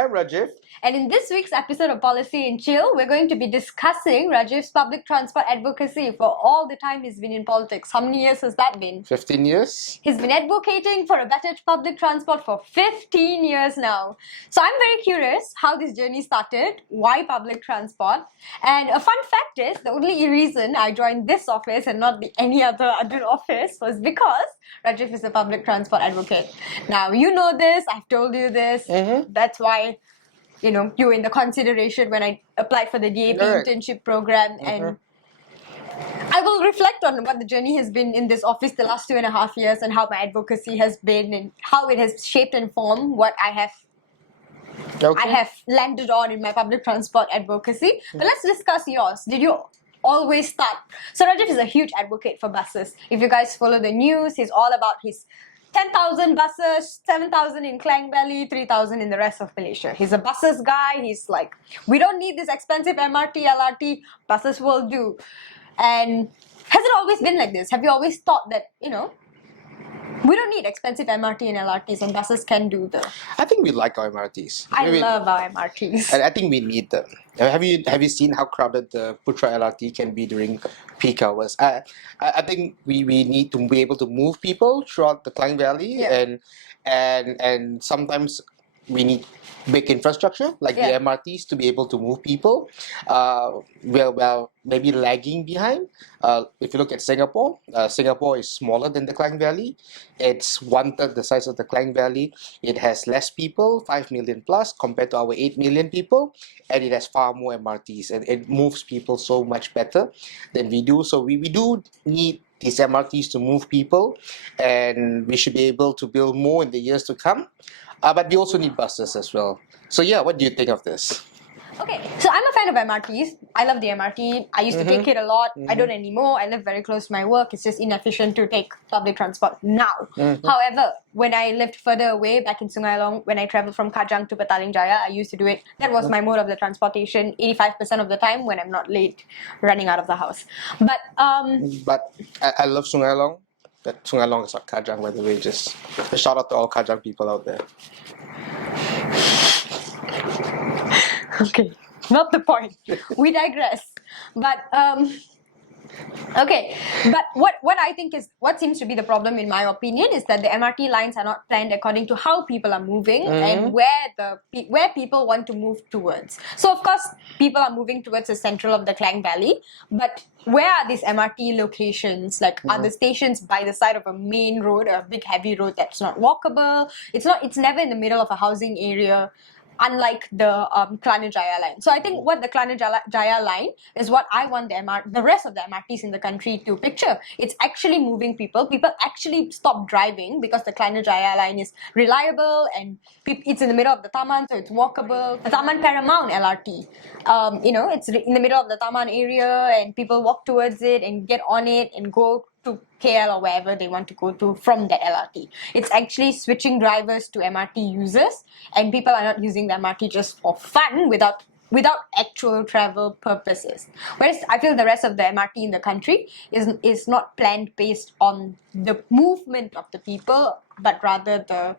I'm Rajiv. And in this week's episode of Policy in Chill, we're going to be discussing Rajiv's public transport advocacy for all the time he's been in politics. How many years has that been? 15 years. He's been advocating for a better public transport for 15 years now. So I'm very curious how this journey started, why public transport. And a fun fact is, the only reason I joined this office and not any other office was because Rajiv is a public transport advocate. Now, you know this, I've told you this. That's why you were in the consideration when I applied for the DAP internship program, and I will reflect on what the journey has been in this office the last 2.5 years and how my advocacy has been and how it has shaped and formed what I have landed on in my public transport advocacy. But let's discuss yours. Did you always start? So Rajiv is a huge advocate for buses. If you guys follow the news, he's all about his 10,000 buses, 7,000 in Klang Valley, 3,000 in the rest of Malaysia. He's a buses guy. He's like, we don't need this expensive MRT, LRT, buses will do. And has it always been like this? Have you always thought that, we don't need expensive MRT and LRTs and buses can do the... I think we like our MRTs. I love our MRTs. And I think we need them. Have you seen how crowded the Putrajaya LRT can be during peak hours? I think we need to be able to move people throughout the Klang Valley, and sometimes we need big infrastructure like the MRTs to be able to move people. We're maybe lagging behind. If you look at Singapore, Singapore is smaller than the Klang Valley. It's 1/3 the size of the Klang Valley. It has less people, 5 million plus, compared to our 8 million people, and it has far more MRTs, and it moves people so much better than we do. So we do need these MRTs to move people, and we should be able to build more in the years to come. But we also need buses as well. So yeah, what do you think of this? Okay, so I'm a fan of MRTs. I love the MRT. I used to take it a lot. I don't anymore. I live very close to my work. It's just inefficient to take public transport now. However, when I lived further away, back in Sungai Long, when I traveled from Kajang to Petaling Jaya, I used to do it. That was my mode of the transportation 85% of the time when I'm not late running out of the house. But I love Sungai Long. That Sungai Long is not Kajang, by the way. Just a shout out to all Kajang people out there. Okay, not the point. We digress. But okay, but what I think is what seems to be the problem, in my opinion, is that the MRT lines are not planned according to how people are moving and where people want to move towards. So of course, people are moving towards the central of the Klang Valley, but where are these MRT locations? Like, are the stations by the side of a main road, a big heavy road that's not walkable? It's never in the middle of a housing area, unlike the Kelana Jaya line. So I think what the Kelana Jaya line is what I want the rest of the MRTs in the country to picture. It's actually moving people. People actually stop driving because the Kelana Jaya line is reliable and it's in the middle of the Taman, so it's walkable. The Taman Paramount LRT, it's in the middle of the Taman area and people walk towards it and get on it and go to KL or wherever they want to go to from that LRT. It's actually switching drivers to MRT users, and people are not using the MRT just for fun without actual travel purposes. Whereas I feel the rest of the MRT in the country is not planned based on the movement of the people, but rather the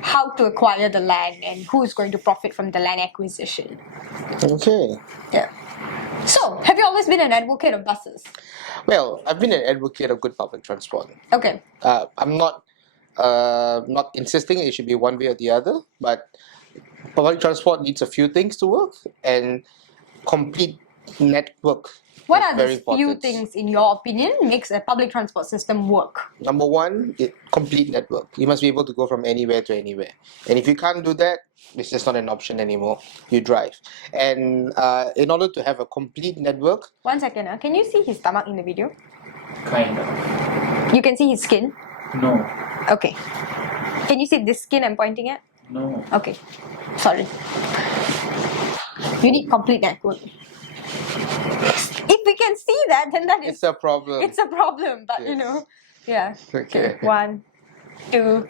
how to acquire the land and who is going to profit from the land acquisition. Okay. Yeah. So, have you always been an advocate of buses? Well, I've been an advocate of good public transport. Okay. I'm not insisting it should be one way or the other, but public transport needs a few things to work, and complete network. What are the few things, in your opinion, makes a public transport system work? Number one, complete network. You must be able to go from anywhere to anywhere. And if you can't do that, it's just not an option anymore. You drive. And in order to have a complete network... 1 second. Can you see his stomach in the video? Kind of. You can see his skin? No. Okay. Can you see this skin I'm pointing at? No. Okay. Sorry. You need complete network. If we can see that, then that is... It's a problem. It's a problem, but yes. Yeah. Okay. 1, 2,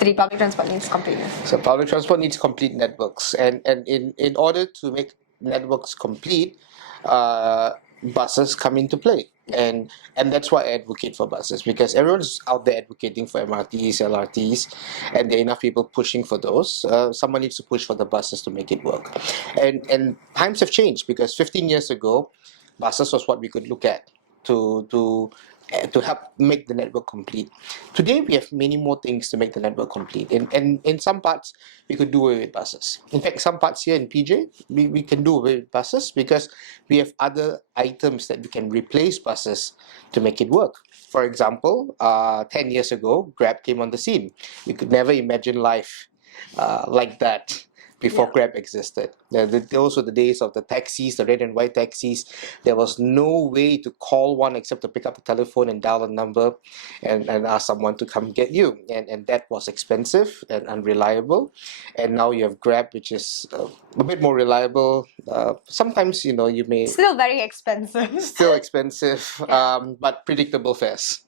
3. Public transport needs complete. So public transport needs complete networks, and in order to make networks complete, buses come into play. And that's why I advocate for buses, because everyone's out there advocating for MRTs, LRTs, and there are enough people pushing for those. Someone needs to push for the buses to make it work. And times have changed, because 15 years ago, buses was what we could look at to help make the network complete. Today, we have many more things to make the network complete. And in some parts, we could do away with buses. In fact, some parts here in PJ, we can do away with buses, because we have other items that we can replace buses to make it work. For example, 10 years ago, Grab came on the scene. You could never imagine life like that before Grab existed. Those were the days of the taxis, the red and white taxis. There was no way to call one except to pick up the telephone and dial a number and ask someone to come get you. And that was expensive and unreliable. And now you have Grab, which is a bit more reliable. Sometimes, you may... Still very expensive. Still expensive, but predictable fares.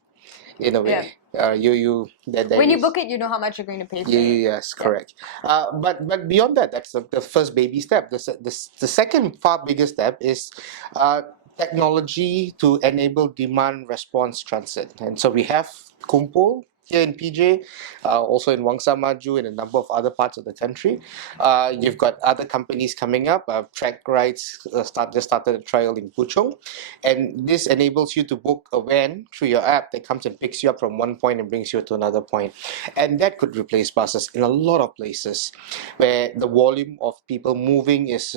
In a way, Yeah. When you is... book it, you know how much you're going to pay for it. Yes, correct. But beyond that, that's the first baby step. The second far bigger step is technology to enable demand response transit. And so we have Kumpool here in PJ, also in Wangsa Maju, and a number of other parts of the country. You've got other companies coming up. Track Rides just started a trial in Puchong, and this enables you to book a van through your app that comes and picks you up from one point and brings you to another point. And that could replace buses in a lot of places where the volume of people moving is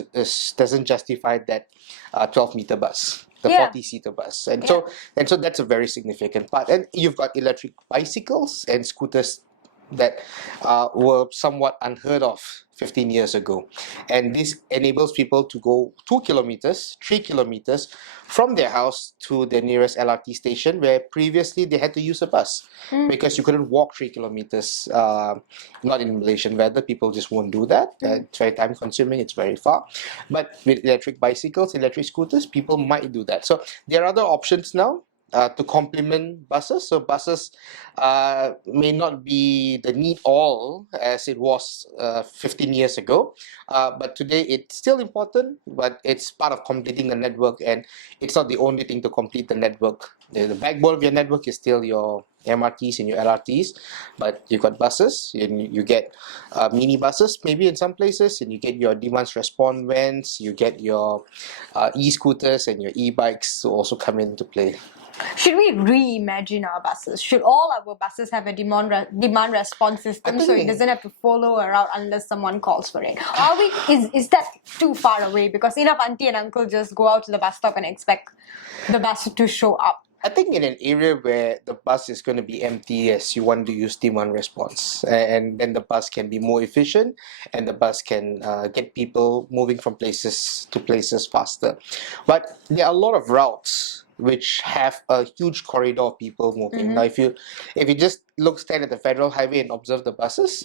doesn't justify that 12-meter bus, the 40-seater bus. And so that's a very significant part. And you've got electric bicycles and scooters that were somewhat unheard of 15 years ago. And this enables people to go 2 kilometers, 3 kilometers from their house to the nearest LRT station, where previously they had to use a bus because you couldn't walk 3 kilometers. Not in Malaysian weather, people just won't do that. It's very time consuming, it's very far. But with electric bicycles, electric scooters, people might do that. So there are other options now to complement buses. So buses may not be the need all as it was 15 years ago, but today it's still important, but it's part of completing the network, and it's not the only thing to complete the network. The backbone of your network is still your MRTs and your LRTs, but you've got buses, and you get mini buses maybe in some places, and you get your demand response vans, you get your e-scooters and your e-bikes to also come into play. Should we reimagine our buses? Should all our buses have a demand response system so it doesn't have to follow a route unless someone calls for it? Is that too far away? Because enough auntie and uncle just go out to the bus stop and expect the bus to show up. I think in an area where the bus is going to be empty, yes, you want to use demand response, and then the bus can be more efficient, and the bus can get people moving from places to places faster. But there are a lot of routes which have a huge corridor of people moving. Now, if you just stand at the Federal Highway and observe the buses,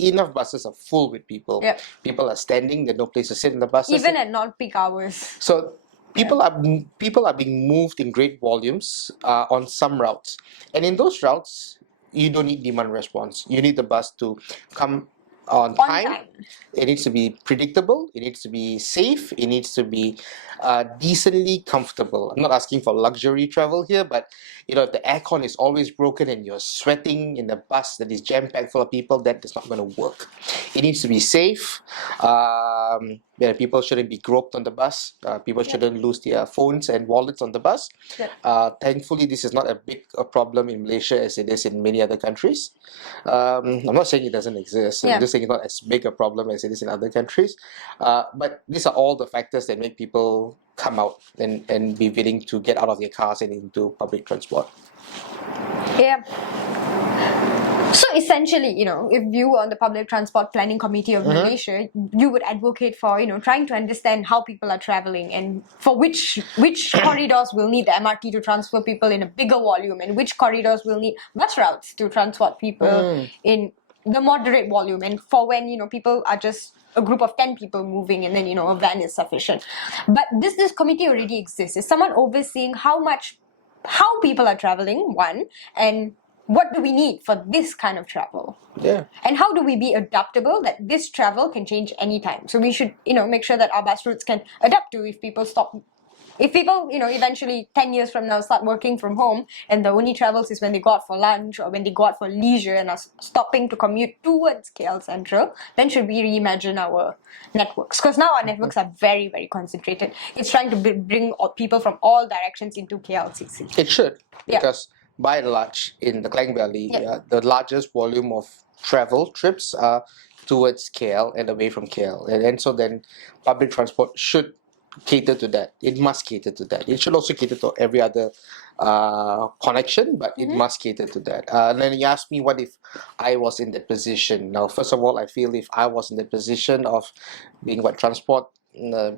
enough buses are full with people. People are standing. There's no place to sit in the buses. Even at non-peak hours. So people are being moved in great volumes on some routes, and in those routes, you don't need demand response. You need the bus to come on time. It needs to be predictable. It needs to be safe. It needs to be decently comfortable. I'm not asking for luxury travel here, but if the aircon is always broken and you're sweating in a bus that is jam-packed full of people, that is not going to work. It needs to be safe. People shouldn't be groped on the bus. People shouldn't lose their phones and wallets on the bus. Thankfully, this is not a big problem in Malaysia as it is in many other countries. I'm not saying it doesn't exist. I'm just saying it's not as big a problem as it is in other countries. But these are all the factors that make people come out and be willing to get out of their cars and into public transport. Yeah. So essentially, if you were on the Public Transport Planning Committee of Malaysia, you would advocate for, trying to understand how people are travelling and for which corridors will need the MRT to transfer people in a bigger volume, and which corridors will need bus routes to transport people in the moderate volume, and for when, people are just a group of 10 people moving and then, a van is sufficient. But this committee already exists. Is someone overseeing how people are travelling, one, and what do we need for this kind of travel? And how do we be adaptable that this travel can change anytime? So we should, make sure that our bus routes can adapt to if people stop If people, eventually 10 years from now start working from home and the only travels is when they go out for lunch or when they go out for leisure and are stopping to commute towards KL Central, then should we reimagine our networks? Because now our networks are very, very concentrated. It's trying to bring people from all directions into KLCC. It should, Yeah. because by and large, in the Klang Valley, Yeah. the largest volume of travel trips are towards KL and away from KL. And so then public transport should cater to that. It must cater to that. It should also cater to every other connection, but it must cater to that. And then you ask me, what if I was in that position? Now, first of all, I feel if I was in the position of being transport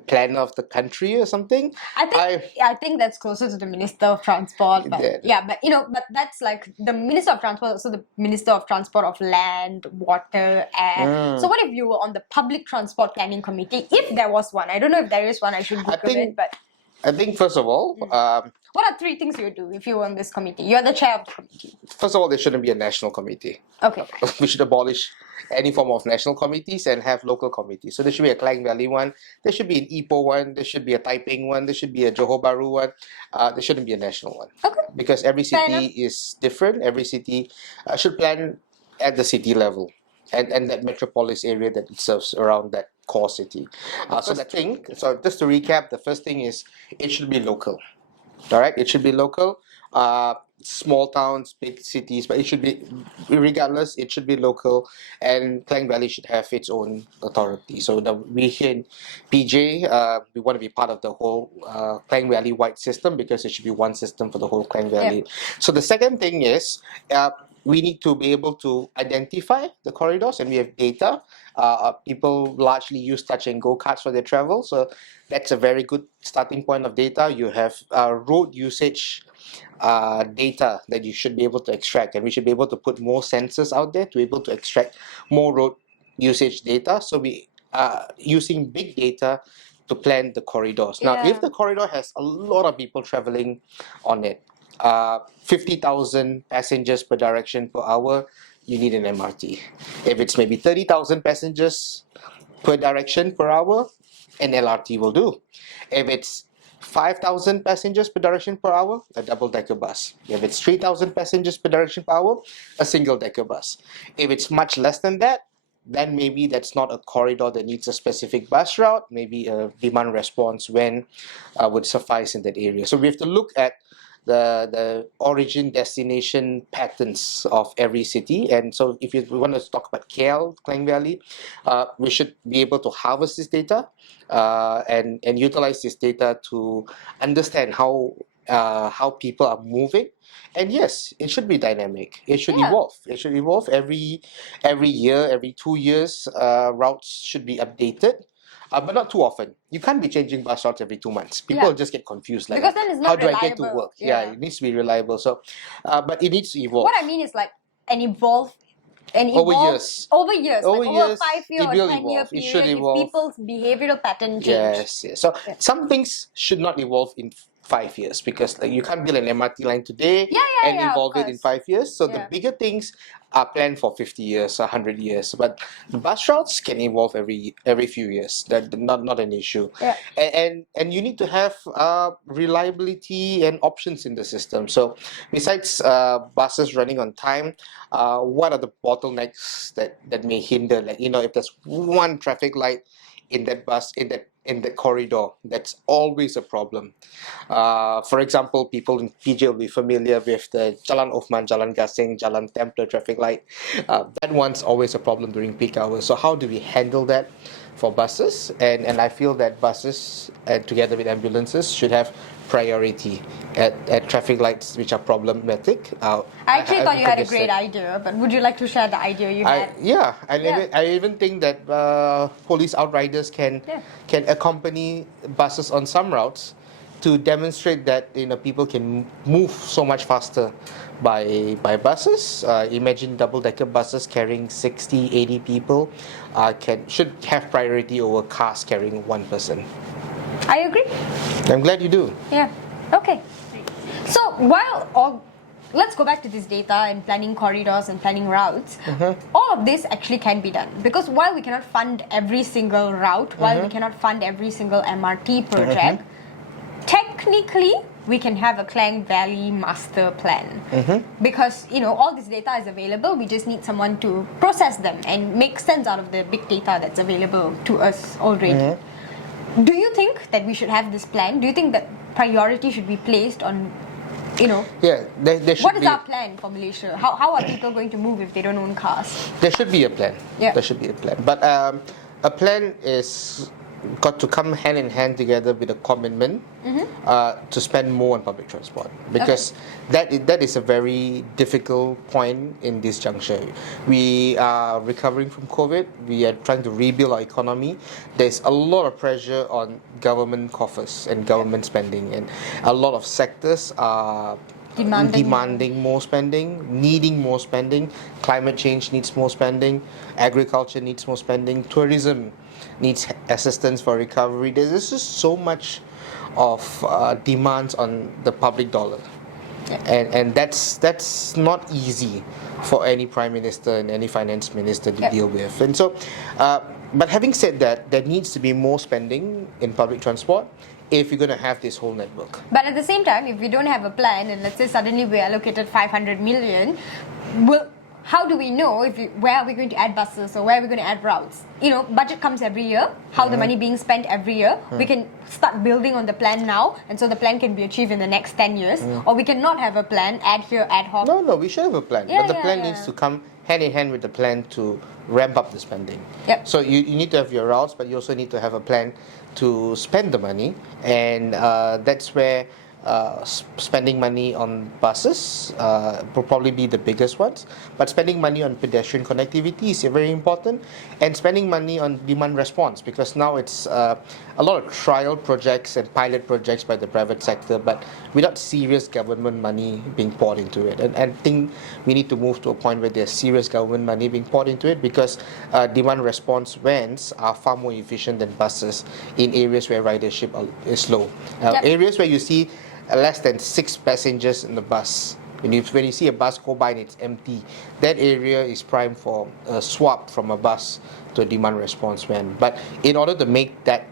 planner of the country or something, I think that's closer to the Minister of Transport. But Yeah. but that's like the Minister of Transport, also the Minister of Transport of Land, Water, Air. So what if you were on the Public Transport Planning Committee? If there was one, I don't know if there is one. I should Google it. But I think first of all, what are 3 things you would do if you were on this committee? You're the chair of the committee. first of all, there shouldn't be a national committee. Okay. We should abolish any form of national committees and have local committees. So there should be a Klang Valley one, there should be an Ipoh one, there should be a Taiping one, there should be a Johor Bahru one. There shouldn't be a national one. Okay. Because every city is different. Every city should plan at the city level and that metropolis area that it serves around that core city. So just to recap, the first thing is it should be local. All right, it should be local. Small towns, big cities, but it should be, regardless, it should be local, and Klang Valley should have its own authority. So we here in PJ, we want to be part of the whole Klang Valley wide system, because it should be one system for the whole Klang Valley. So the second thing is, we need to be able to identify the corridors, and we have data. People largely use touch and go cards for their travel, so that's a very good starting point of data. You have road usage data that you should be able to extract, and we should be able to put more sensors out there to be able to extract more road usage data. So we are using big data to plan the corridors. Now, if the corridor has a lot of people traveling on it, 50,000 passengers per direction per hour, you need an MRT. If it's maybe 30,000 passengers per direction per hour, an LRT will do. If it's 5,000 passengers per direction per hour, a double-decker bus. If it's 3,000 passengers per direction per hour, a single-decker bus. If it's much less than that, then maybe that's not a corridor that needs a specific bus route. Maybe a demand response when would suffice in that area. So we have to look at the origin destination patterns of every city. And so if we want to talk about KL, Klang Valley, we should be able to harvest this data and utilize this data to understand how people are moving. And yes, it should be dynamic. It should evolve. It should evolve every year, every 2 years. Routes should be updated. But not too often. You can't be changing bus routes every 2 months. People just get confused. Like, because then it's not how do reliable. I get to work? Yeah, it needs to be reliable. So, but it needs to evolve. What I mean is like evolve over years. Over years. Over years, a 5-year or 10-year period. It should evolve. If people's behavioral pattern change. Yes. So some things should not evolve in 5 years, because you can't build an MRT line today and evolve it in 5 years. So the bigger things are planned for 50 years, 100 years. But the bus routes can evolve every few years. That's not an issue. Yeah. And you need to have reliability and options in the system. So besides buses running on time, what are the bottlenecks that may hinder? Like, if there's one traffic light in that bus, in the corridor, that's always a problem. For example, people in PJ will be familiar with the Jalan Uthman, Jalan Gasing, Jalan Templar traffic light. That one's always a problem during peak hours. So how do we handle that for buses? And I feel that buses, together with ambulances, should have priority at traffic lights which are problematic. I actually thought you had a great idea, but would you like to share the idea you had? I even think that police outriders can accompany buses on some routes to demonstrate that people can move so much faster by buses. Imagine double-decker buses carrying 60, 80 people should have priority over cars carrying one person. I agree. I'm glad you do. Yeah. Okay. So let's go back to this data and planning corridors and planning routes. All of this actually can be done, because while we cannot fund every single route, while we cannot fund every single MRT project, technically we can have a Klang Valley master plan because all this data is available. We just need someone to process them and make sense out of the big data that's available to us already. Do you think that we should have this plan? Do you think that priority should be placed on Yeah, there should what is be. our plan for Malaysia? How are people going to move if they don't own cars? There should be a plan. Yeah. There should be a plan. But a plan is got to come hand in hand together with a commitment to spend more on public transport, because that is a very difficult point in this juncture. We are recovering from COVID. We are trying to rebuild our economy. There's a lot of pressure on government coffers and government spending, and a lot of sectors are demanding more spending, needing more spending. Climate change needs more spending. Agriculture needs more spending. Tourism needs assistance for recovery. There's just so much of demands on the public dollar, and that's not easy for any prime minister and any finance minister to deal with. And so, but having said that, there needs to be more spending in public transport if you're going to have this whole network. But at the same time, if we don't have a plan, and let's say suddenly we allocated 500 million, how do we know where are we going to add buses or where are we going to add routes? Budget comes every year. How the money being spent every year. We can start building on the plan now, and so the plan can be achieved in the next 10 years. Or we cannot have a plan, add here, ad hoc. No, we should have a plan. But the plan needs to come hand in hand with the plan to ramp up the spending. Yep. So you need to have your routes, but you also need to have a plan to spend the money, and that's where spending money on buses will probably be the biggest ones, but spending money on pedestrian connectivity is very important, and spending money on demand response, because now it's a lot of trial projects and pilot projects by the private sector, but without serious government money being poured into it. And I think we need to move to a point where there's serious government money being poured into it, because demand response vans are far more efficient than buses in areas where ridership is low. Areas where you see less than 6 passengers in the bus. When you see a bus go by and it's empty, that area is prime for a swap from a bus to a demand response van. But in order to make that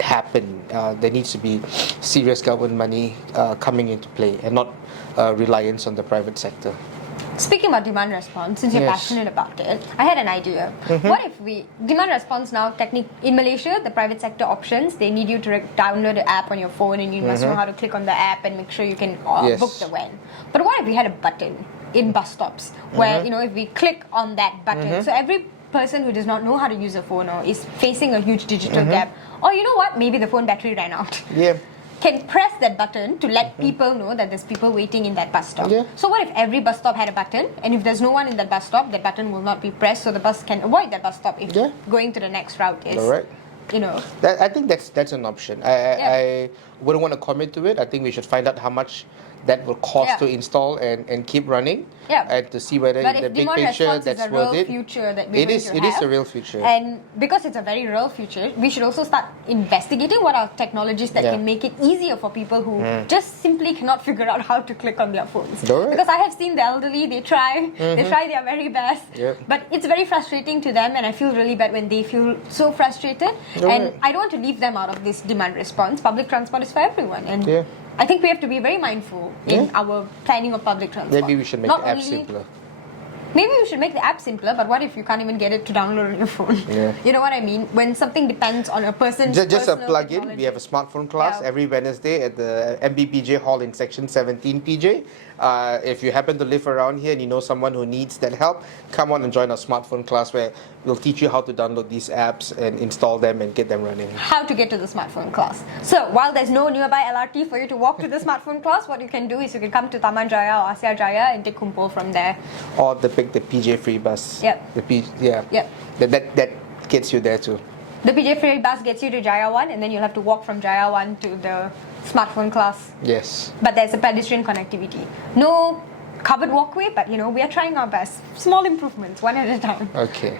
happen, there needs to be serious government money coming into play, and not reliance on the private sector. Speaking about demand response, since you're passionate about it, I had an idea. What if demand response now, in Malaysia, the private sector options, they need you to download the app on your phone, and you must know how to click on the app and make sure you can book the van. But what if we had a button in bus stops where, if we click on that button, so every person who does not know how to use a phone or is facing a huge digital gap, or you know what, maybe the phone battery ran out. Can press that button to let people know that there's people waiting in that bus stop. So what if every bus stop had a button, and if there's no one in that bus stop, that button will not be pressed, so the bus can avoid that bus stop if going to the next route is, I think that's an option. I wouldn't want to commit to it. I think we should find out how much that will cost to install and keep running, and to see whether in the big picture that's worth it. It is a real future, and because it's a very real future, we should also start investigating what are technologies that can make it easier for people who just simply cannot figure out how to click on their phones. Because I have seen the elderly, they try their very best, but it's very frustrating to them, and I feel really bad when they feel so frustrated. And I don't want to leave them out of this demand response. Public transport is for everyone, and I think we have to be very mindful in our planning of public transport. Maybe we should make the app simpler. Maybe we should make the app simpler, but what if you can't even get it to download on your phone? You know what I mean? When something depends on a person's just a plug-in. technology. We have a smartphone class every Wednesday at the MBPJ hall in section 17 PJ. If you happen to live around here and you know someone who needs that help, come on and join our smartphone class, where we'll teach you how to download these apps and install them and get them running. How to get to the smartphone class. So while there's no nearby LRT for you to walk to the smartphone class, what you can do is you can come to Taman Jaya or Asia Jaya and take Kumpool from there. Or pick the PJ free bus. That gets you there too. The PJ free bus gets you to Jaya 1, and then you'll have to walk from Jaya 1 to the smartphone class. Yes. But there's a pedestrian connectivity. No covered walkway, but we are trying our best. Small improvements, one at a time. Okay.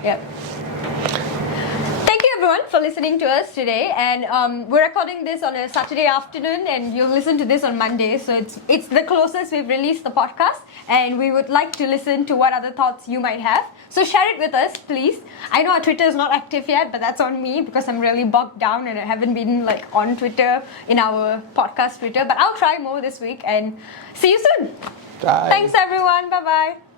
Thank you everyone for listening to us today. And we're recording this on a Saturday afternoon, and you'll listen to this on Monday. So it's the closest we've released the podcast, and we would like to listen to what other thoughts you might have. So share it with us, please. I know our Twitter is not active yet, but that's on me because I'm really bogged down and I haven't been like on Twitter in our podcast Twitter. But I'll try more this week, and see you soon. Bye. Thanks, everyone. Bye bye.